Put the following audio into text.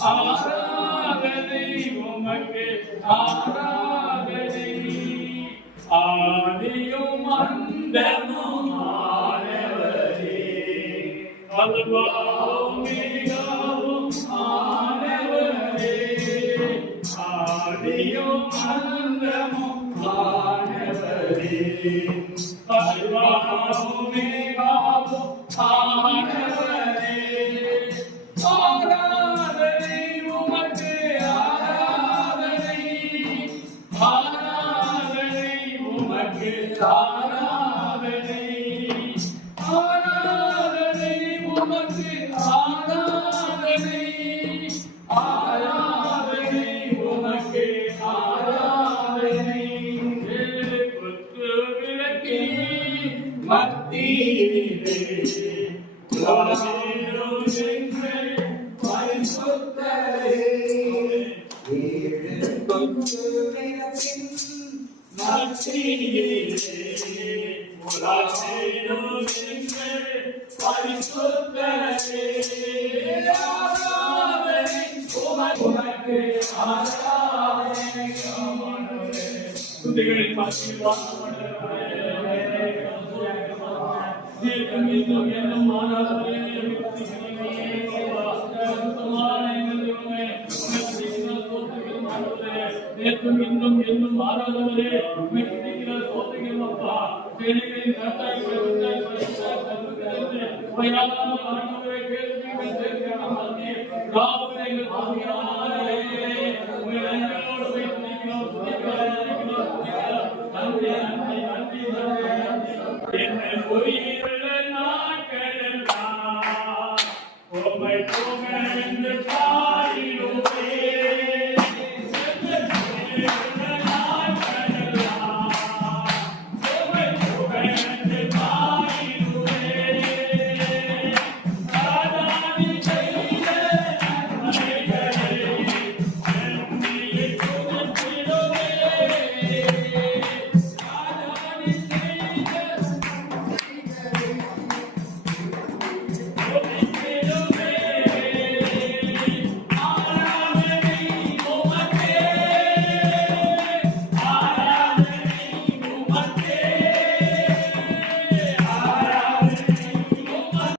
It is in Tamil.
ஆராதனை உமக்கு ஆராதனை. ஆதியும் அந்தமும் ஆனவரே, அல்பாவும் மிகவும் ஆனவரே. ஆதியும் அந்தமும் ஆனவரே, அல்பாவும் மிகவும் ஆனவரே. ஆராதனை உமக்கு ஆராதனை. ஆராதனை உமக்கு ஆராதனை. ஆராதனை உமக்கு ஆராதனை. ஆராதனை உமக்கு ஆராதனை. குத்து விளக்கி மத்தியிலே என்னும் மாணவர்களே இன்னும் என்னும் மாறாதவரே சோதனைகள் அப்பா சேனைகளின் நாட்கள்